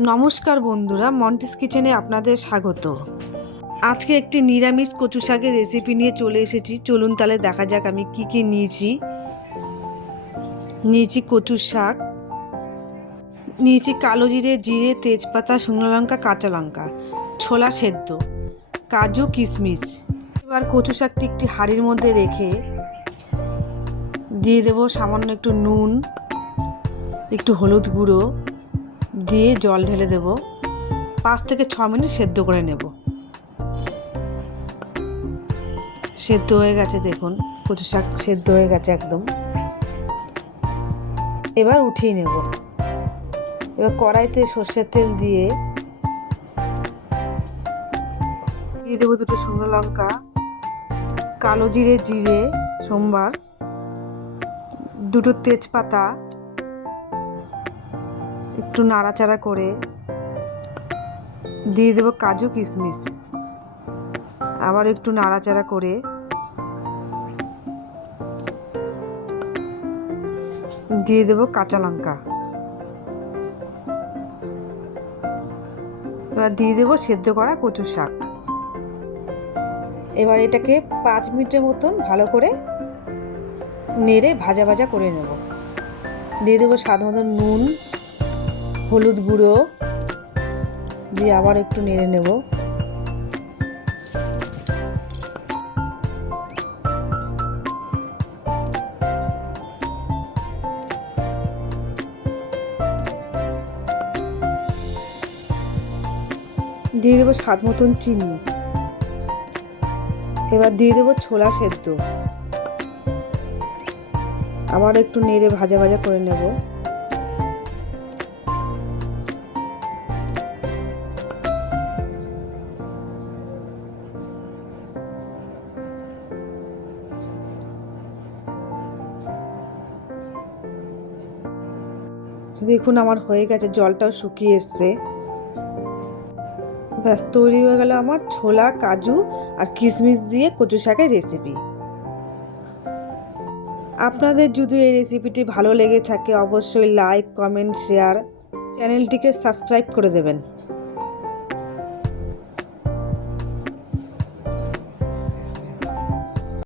নমস্কার বন্ধুরা, মন্টিস কিচেনে আপনাদের স্বাগত। আজকে একটি নিরামিষ কচু শাকের রেসিপি নিয়ে চলে এসেছি। চলুন তাহলে দেখা যাক আমি কি কি নিয়েছি কচু শাক, নিয়েছি কালো জিরে, তেজপাতা, শুকনো লঙ্কা, কাঁচা লঙ্কা, ছোলা সেদ্ধ, কাজু, কিশমিশ। এবার কচু শাকটি একটি হাঁড়ির মধ্যে রেখে দিয়ে দেব সামান্য একটু নুন, একটু হলুদ গুঁড়ো দিয়ে জল ঢেলে দেব। 5 থেকে 6 মিনিট সেদ্ধ করে নেব। সেদ্ধ হয়ে গেছে, দেখুন কচু শাক সেদ্ধ হয়ে গেছে একদম। এবার উঠিয়ে নেব। এবার কড়াইতে সর্ষের তেল দিয়ে দেবো 2টো শুকনো লঙ্কা, কালো জিরে সোমবার, 2টো তেজপাতা, একটু নাড়াচাড়া করে দিয়ে দেবো কাজু কিশমিশ। আবার একটু নাড়াচাড়া করে দিয়ে দেবো কাঁচা লঙ্কা। এবার দিয়ে দেবো সেদ্ধ করা কচু শাক। এবার এটাকে 5 মিনিটের মতন ভালো করে নেড়ে ভাজা ভাজা করে নেব। দিয়ে দেবো স্বাদ মতন নুন, হলুদ গুঁড়ো দিয়ে আবার একটু নেড়ে নেব। দিয়ে দেবো স্বাদ মতন চিনি। এবার দিয়ে দেবো ছোলা সেদ্ধ। আবার একটু নেড়ে ভাজা ভাজা করে নেব। দেখুন আমার হয়ে গেছে, জলটাও শুকিয়ে এসছে। ব্যাস তৈরি হয়ে গেল আমার ছোলা, কাজু আর কিশমিশ দিয়ে কচু শাকের রেসিপি। আপনাদের যদি এই রেসিপিটি ভালো লেগে থাকে অবশ্যই লাইক, কমেন্ট, শেয়ার, চ্যানেলটিকে সাবস্ক্রাইব করে দেবেন।